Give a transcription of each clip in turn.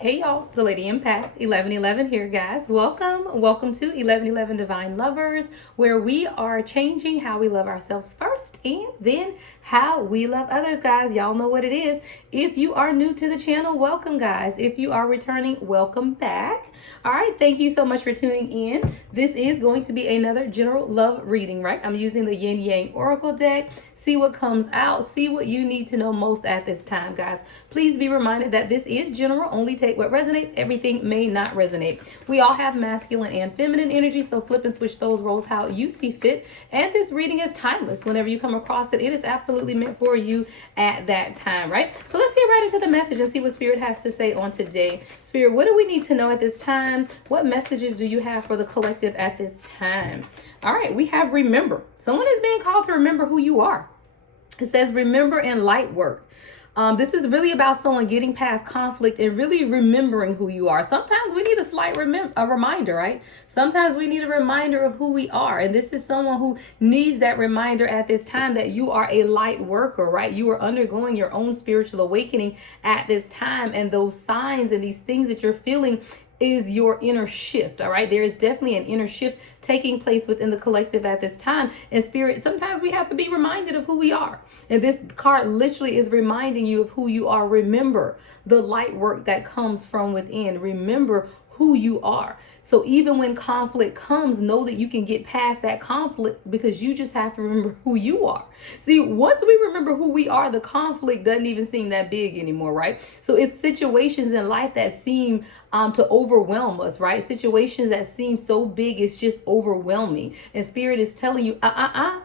Hey y'all, the Lady Empath 1111 here, guys. Welcome to 1111 Divine Lovers, where we are changing how we love ourselves first and then how we love others, guys. Y'all know what it is. If you are new to the channel, welcome, guys. If you are returning, welcome back. All right, thank you so much for tuning in. This is going to be another general love reading, right? I'm using the Yin Yang Oracle deck. See what comes out. See what you need to know most at this time, guys. Please be reminded that this is general. Only take what resonates. Everything may not resonate. We all have masculine and feminine energy, so flip and switch those roles how you see fit. And this reading is timeless. Whenever you come across it, it is absolutely meant for you at that time, right? So let's get right into the message and see what Spirit has to say on today. Spirit, what do we need to know at this time? What messages do you have for the collective at this time? All right, we have remember. Someone is being called to remember who you are. It says remember and light work. This is really about someone getting past conflict and really remembering who you are. Sometimes we need a slight reminder, right? Sometimes we need a reminder of who we are. And this is someone who needs that reminder at this time that you are a light worker, right? You are undergoing your own spiritual awakening at this time. And those signs and these things that you're feeling is your inner shift. All right, there is definitely an inner shift taking place within the collective at this time. And Spirit, sometimes we have to be reminded of who we are, and this card literally is reminding you of who you are. Remember the light work that comes from within. Remember who you are. So even when conflict comes, know that you can get past that conflict because you just have to remember who you are. See, once we remember who we are, the conflict doesn't even seem that big anymore, right? So it's situations in life that seem to overwhelm us, right? Situations that seem so big, it's just overwhelming. And Spirit is telling you,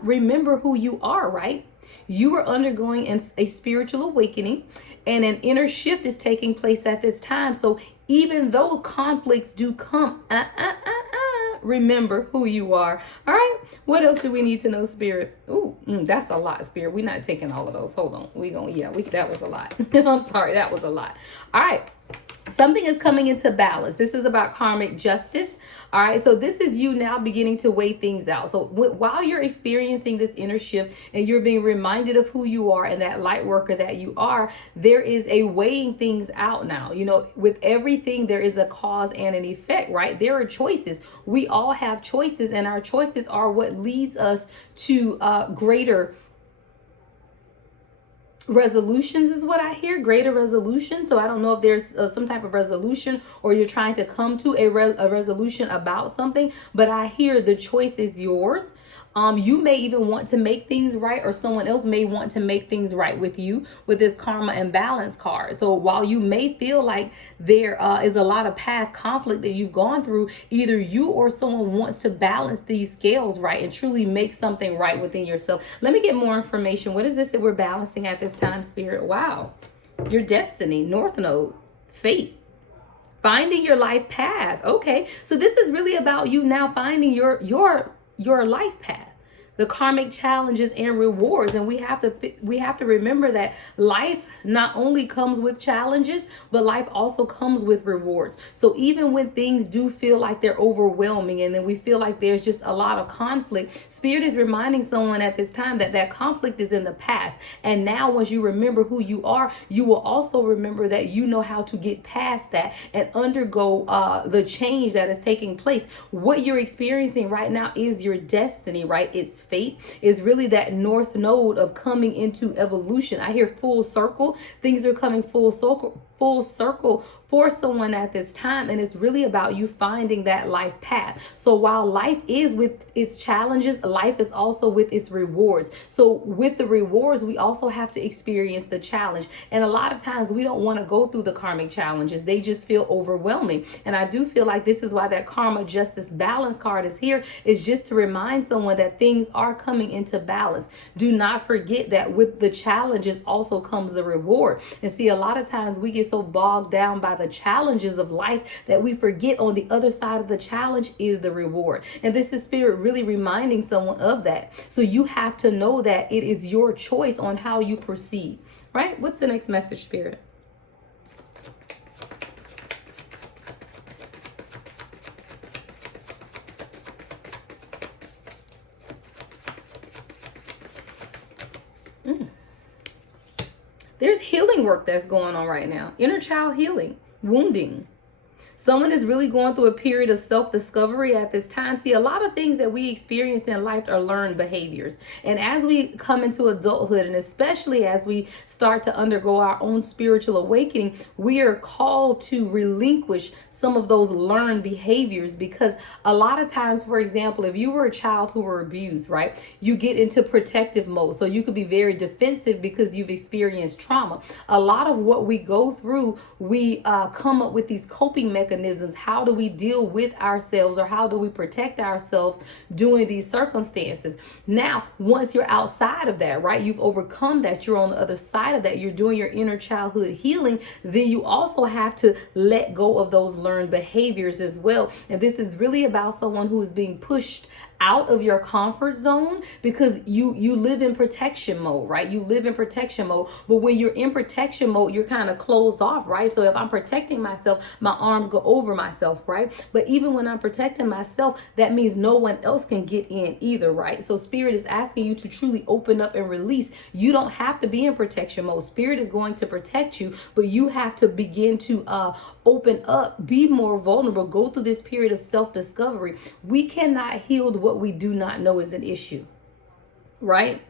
remember who you are, right? You are undergoing a spiritual awakening and an inner shift is taking place at this time. So even though conflicts do come, remember who you are. All right. What else do we need to know, Spirit? Ooh, that's a lot, Spirit. We're not taking all of those. Hold on. That was a lot. I'm sorry. That was a lot. All right. Something is coming into balance. This is about karmic justice. All right. So this is you now beginning to weigh things out. So while you're experiencing this inner shift and you're being reminded of who you are and that light worker that you are, there is a weighing things out now. You know, with everything, there is a cause and an effect, right? There are choices. We all have choices, and our choices are what leads us to greater resolutions is what I hear. Greater resolution. So I don't know if there's some type of resolution or you're trying to come to a resolution about something, but I hear the choice is yours. You may even want to make things right, or someone else may want to make things right with you with this karma and balance card. So while you may feel like there is a lot of past conflict that you've gone through, either you or someone wants to balance these scales right and truly make something right within yourself. Let me get more information. What is this that we're balancing at this time, Spirit? Wow. Your destiny, North Node, fate. Finding your life path. Okay. So this is really about you now finding your life path, the karmic challenges and rewards. And we have to remember that life not only comes with challenges, but life also comes with rewards. So even when things do feel like they're overwhelming and then we feel like there's just a lot of conflict, Spirit is reminding someone at this time that that conflict is in the past. And now once you remember who you are, you will also remember that you know how to get past that and undergo the change that is taking place. What you're experiencing right now is your destiny, right? It's fate. Is really that North Node of coming into evolution. I hear full circle. Things are coming full circle for someone at this time, and it's really about you finding that life path. So while life is with its challenges, life is also with its rewards. So with the rewards, we also have to experience the challenge, and a lot of times we don't want to go through the karmic challenges. They just feel overwhelming. And I do feel like this is why that karma justice balance card is here, is just to remind someone that things are coming into balance. Do not forget that with the challenges also comes the reward. And see, a lot of times we get so bogged down by the challenges of life that we forget on the other side of the challenge is the reward. And this is Spirit really reminding someone of that. So you have to know that it is your choice on how you proceed, right? What's the next message, Spirit? There's healing work that's going on right now. Inner child healing. wounding. Someone is really going through a period of self-discovery at this time. See, a lot of things that we experience in life are learned behaviors. And as we come into adulthood, and especially as we start to undergo our own spiritual awakening, we are called to relinquish some of those learned behaviors, because a lot of times, for example, if you were a child who were abused, right, you get into protective mode. So you could be very defensive because you've experienced trauma. A lot of what we go through, we come up with these coping mechanisms. How do we deal with ourselves, or how do we protect ourselves during these circumstances? Now, once you're outside of that, right, you've overcome that, you're on the other side of that, you're doing your inner childhood healing, then you also have to let go of those learned behaviors as well. And this is really about someone who is being pushed out of your comfort zone, because you live in protection mode, right? You live in protection mode. But when you're in protection mode, you're kind of closed off, right? So if I'm protecting myself, my arms go over myself, right? But even when I'm protecting myself, that means no one else can get in either, right? So Spirit is asking you to truly open up and release. You don't have to be in protection mode. Spirit is going to protect you, but you have to begin to open up, be more vulnerable, go through this period of self-discovery. We cannot heal what we do not know is an issue, right?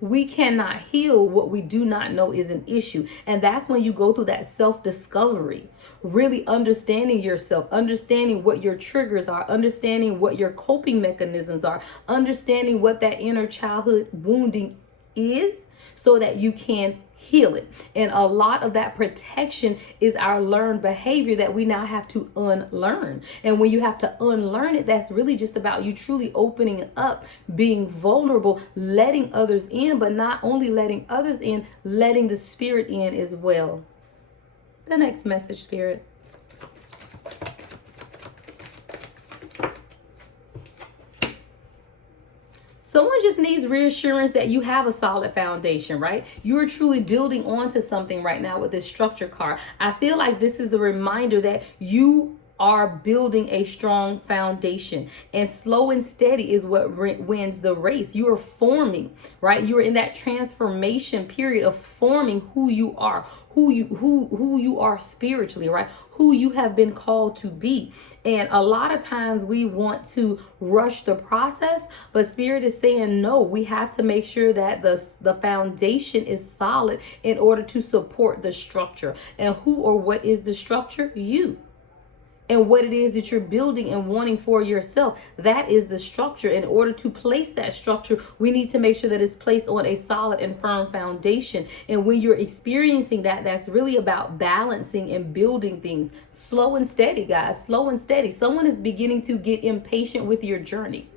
We cannot heal what we do not know is an issue. And that's when you go through that self-discovery, really understanding yourself, understanding what your triggers are, understanding what your coping mechanisms are, understanding what that inner childhood wounding is, so that you can heal it. And a lot of that protection is our learned behavior that we now have to unlearn. And when you have to unlearn it, that's really just about you truly opening up, being vulnerable, letting others in, but not only letting others in, letting the Spirit in as well. The next message, Spirit. Someone just needs reassurance that you have a solid foundation, right? You're truly building onto something right now with this structure card. I feel like this is a reminder that you are building a strong foundation, and slow and steady is what wins the race. You are forming, right? You are in that transformation period of forming who you are, who you are spiritually, right? Who you have been called to be. And a lot of times we want to rush the process, but Spirit is saying no. We have to make sure that the foundation is solid in order to support the structure. And who or what is the structure? You. And what it is that you're building and wanting for yourself, that is the structure. In order to place that structure, we need to make sure that it's placed on a solid and firm foundation. And when you're experiencing that, that's really about balancing and building things. Slow and steady, guys, slow and steady. Someone is beginning to get impatient with your journey.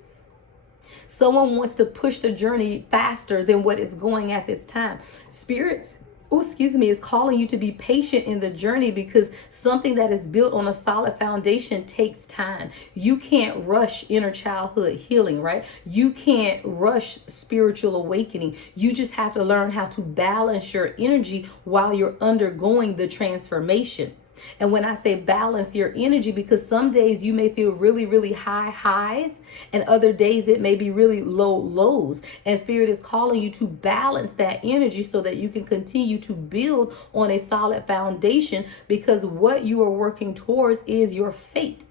Someone wants to push the journey faster than what is going at this time. Spirit, is calling you to be patient in the journey, because something that is built on a solid foundation takes time. You can't rush inner childhood healing, right? You can't rush spiritual awakening. You just have to learn how to balance your energy while you're undergoing the transformation. And when I say balance your energy, because some days you may feel really, really high highs, and other days it may be really low lows. And Spirit is calling you to balance that energy so that you can continue to build on a solid foundation, because what you are working towards is your fate.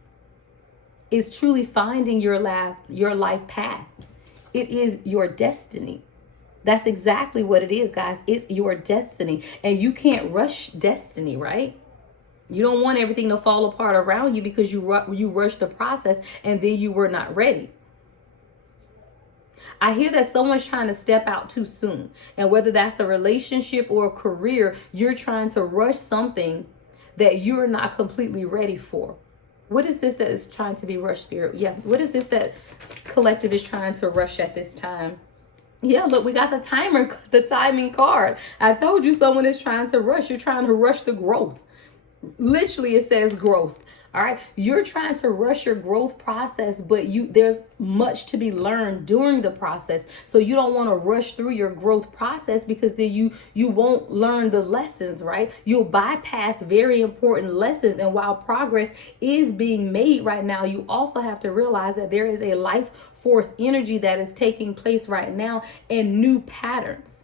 It's truly finding your life path. It is your destiny. That's exactly what it is, guys. It's your destiny. And you can't rush destiny, right? You don't want everything to fall apart around you because you rushed the process and then you were not ready. I hear that someone's trying to step out too soon. And whether that's a relationship or a career, you're trying to rush something that you're not completely ready for. What is this that is trying to be rushed, Spirit? Yeah. What is this that collective is trying to rush at this time? Yeah, look, we got the timing card. I told you someone is trying to rush. You're trying to rush the growth. Literally, it says growth. All right. You're trying to rush your growth process, but there's much to be learned during the process. So you don't want to rush through your growth process, because then you won't learn the lessons, right? You'll bypass very important lessons. And while progress is being made right now, you also have to realize that there is a life force energy that is taking place right now, and new patterns.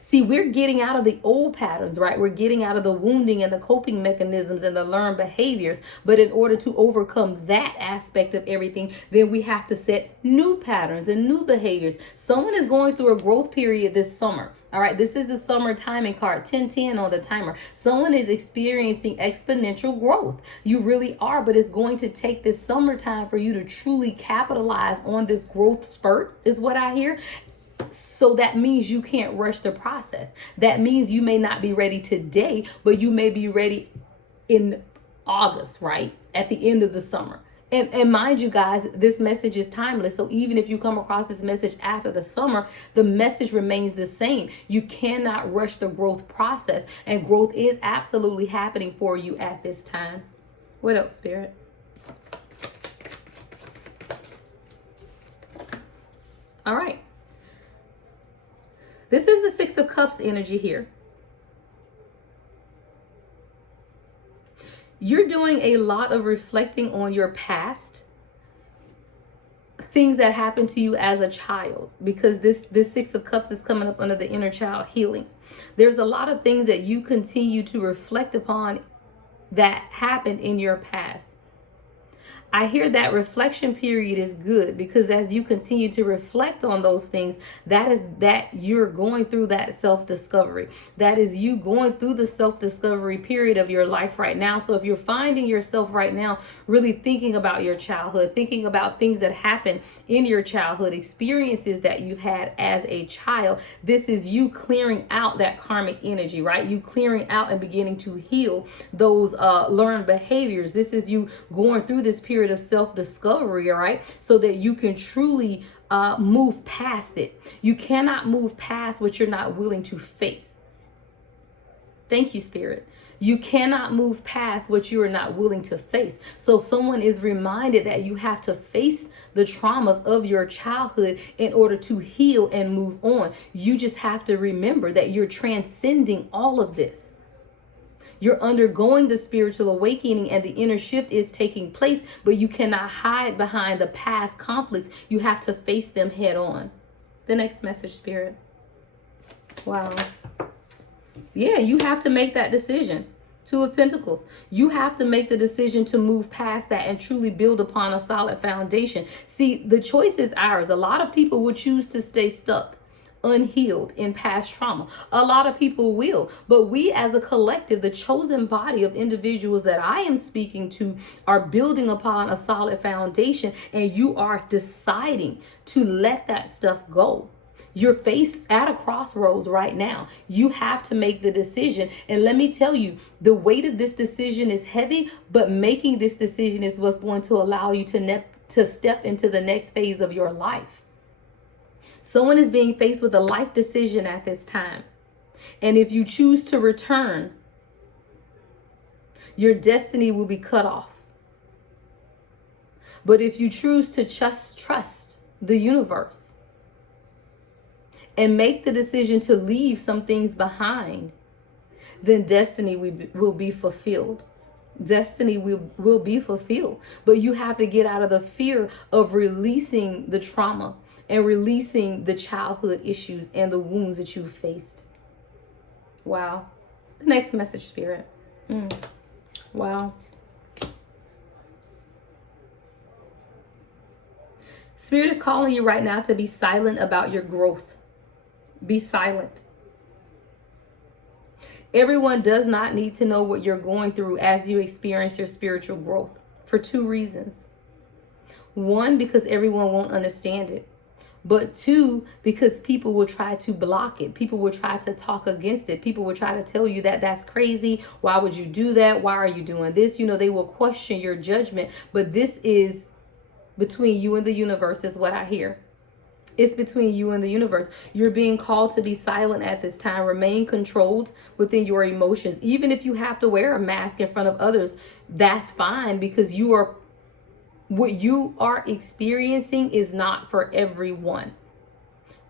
See, we're getting out of the old patterns, right? We're getting out of the wounding and the coping mechanisms and the learned behaviors. But in order to overcome that aspect of everything, then we have to set new patterns and new behaviors. Someone is going through a growth period this summer. All right, this is the summer timing card, 1010 on the timer. Someone is experiencing exponential growth. You really are, but it's going to take this summertime for you to truly capitalize on this growth spurt, is what I hear. So that means you can't rush the process. That means you may not be ready today, but you may be ready in August, right? At the end of the summer. And mind you guys, this message is timeless. So even if you come across this message after the summer, the message remains the same. You cannot rush the growth process, and growth is absolutely happening for you at this time. What else, Spirit? All right. This is the Six of Cups energy here. You're doing a lot of reflecting on your past, things that happened to you as a child, because this Six of Cups is coming up under the inner child healing. There's a lot of things that you continue to reflect upon that happened in your past. I hear that reflection period is good, because as you continue to reflect on those things, that is that you're going through that self-discovery. That is you going through the self-discovery period of your life right now. So if you're finding yourself right now really thinking about your childhood, thinking about things that happened in your childhood, experiences that you've had as a child, this is you clearing out that karmic energy, right? You clearing out and beginning to heal those learned behaviors. This is you going through this period of self-discovery, all right, so that you can truly move past it. You cannot move past what you're not willing to face. Thank you, Spirit. You cannot move past what you are not willing to face. So someone is reminded that you have to face the traumas of your childhood in order to heal and move on. You just have to remember that you're transcending all of this. You're undergoing the spiritual awakening and the inner shift is taking place, but you cannot hide behind the past conflicts. You have to face them head on. The next message, Spirit. Wow. Yeah, you have to make that decision. Two of Pentacles. You have to make the decision to move past that and truly build upon a solid foundation. See, the choice is ours. A lot of people will choose to stay stuck, unhealed in past trauma. A lot of people will, but we as a collective, the chosen body of individuals that I am speaking to, are building upon a solid foundation, and you are deciding to let that stuff go. You're faced at a crossroads right now. You have to make the decision. And let me tell you, the weight of this decision is heavy, but making this decision is what's going to allow you to step into the next phase of your life. Someone is being faced with a life decision at this time. And if you choose to return, your destiny will be cut off. But if you choose to just trust the universe and make the decision to leave some things behind, then destiny will be fulfilled. Destiny will be fulfilled. But you have to get out of the fear of releasing the trauma and releasing the childhood issues and the wounds that you faced. Wow. The next message, Spirit. Wow. Spirit is calling you right now to be silent about your growth. Be silent. Everyone does not need to know what you're going through as you experience your spiritual growth, for two reasons. One, because everyone won't understand it. But two, because people will try to block it. People will try to talk against it. People will try to tell you that that's crazy. Why would you do that? Why are you doing this? You know, they will question your judgment. But this is between you and the universe, is what I hear. It's between you and the universe. You're being called to be silent at this time. Remain controlled within your emotions. Even if you have to wear a mask in front of others, that's fine, because what you are experiencing is not for everyone.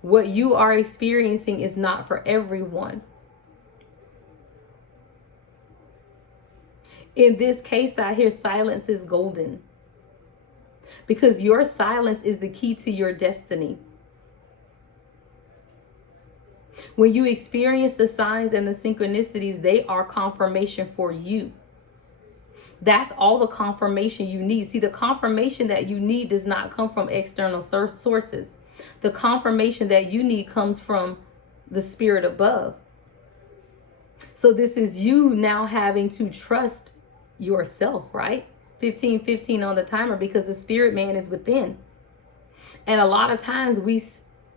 What you are experiencing is not for everyone. In this case, I hear silence is golden, because your silence is the key to your destiny. When you experience the signs and the synchronicities, they are confirmation for you. That's all the confirmation you need. See, the confirmation that you need does not come from external sources. The confirmation that you need comes from the spirit above. So this is you now having to trust yourself, right? 15:15 on the timer, because the spirit man is within. And a lot of times we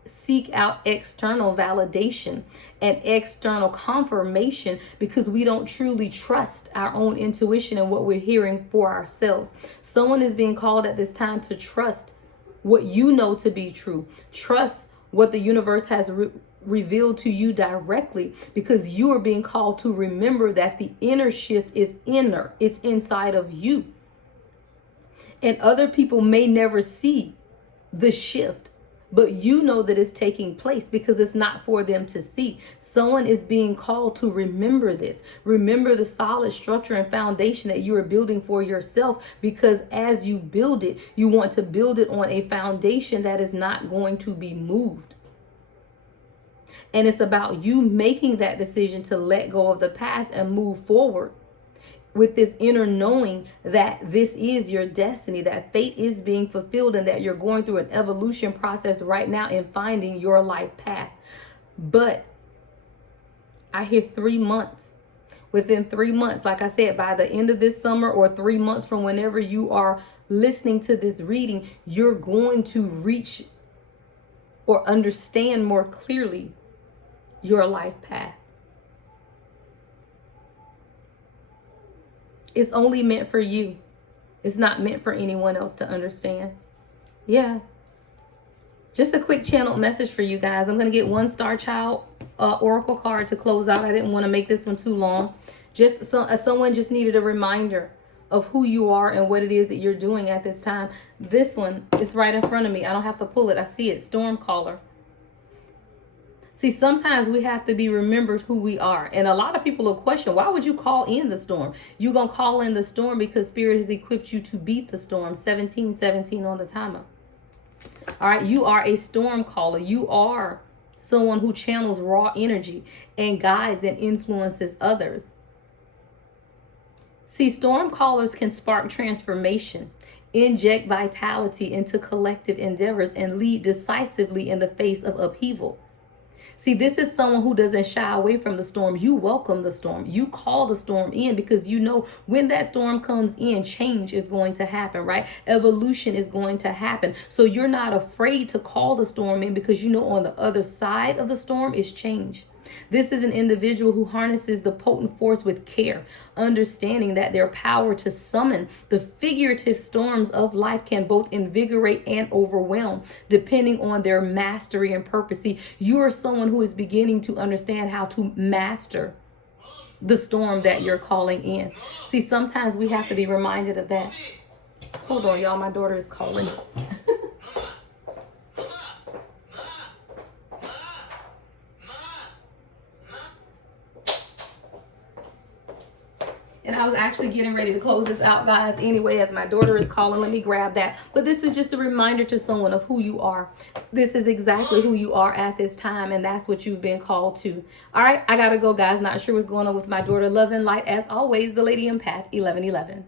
seek out external validation and external confirmation because we don't truly trust our own intuition and what we're hearing for ourselves. Someone is being called at this time to trust what you know to be true. Trust what the universe has revealed to you directly, because you are being called to remember that the inner shift is inner. It's inside of you. And other people may never see the shift, but you know that it's taking place because it's not for them to see. Someone is being called to remember this. Remember the solid structure and foundation that you are building for yourself, because as you build it, you want to build it on a foundation that is not going to be moved. And it's about you making that decision to let go of the past and move forward with this inner knowing that this is your destiny, that fate is being fulfilled, and that you're going through an evolution process right now in finding your life path. But I hear 3 months. Within 3 months, like I said, by the end of this summer, or 3 months from whenever you are listening to this reading, you're going to reach or understand more clearly your life path. It's only meant for you. It's not meant for anyone else to understand. Yeah. Just a quick channeled message for you guys. I'm going to get one Star Child Oracle card to close out. I didn't want to make this one too long. Just someone just needed a reminder of who you are and what it is that you're doing at this time. This one is right in front of me. I don't have to pull it. I see it. Storm caller. See, sometimes we have to be remembered who we are. And a lot of people will question, why would you call in the storm? You're going to call in the storm because Spirit has equipped you to beat the storm. 17:17 on the timer. All right. You are a storm caller. You are someone who channels raw energy and guides and influences others. See, storm callers can spark transformation, inject vitality into collective endeavors, and lead decisively in the face of upheaval. See, this is someone who doesn't shy away from the storm. You welcome the storm. You call the storm in because you know when that storm comes in, change is going to happen, right? Evolution is going to happen. So you're not afraid to call the storm in because you know on the other side of the storm is change. This is an individual who harnesses the potent force with care, understanding that their power to summon the figurative storms of life can both invigorate and overwhelm, depending on their mastery and purpose. See, you are someone who is beginning to understand how to master the storm that you're calling in. See, sometimes we have to be reminded of that. Hold on, y'all. My daughter is calling. And I was actually getting ready to close this out, guys, anyway, as my daughter is calling. Let me grab that. But this is just a reminder to someone of who you are. This is exactly who you are at this time, and that's what you've been called to. All right, I got to go, guys. Not sure what's going on with my daughter. Love and light, as always, the Lady Empath, 1111.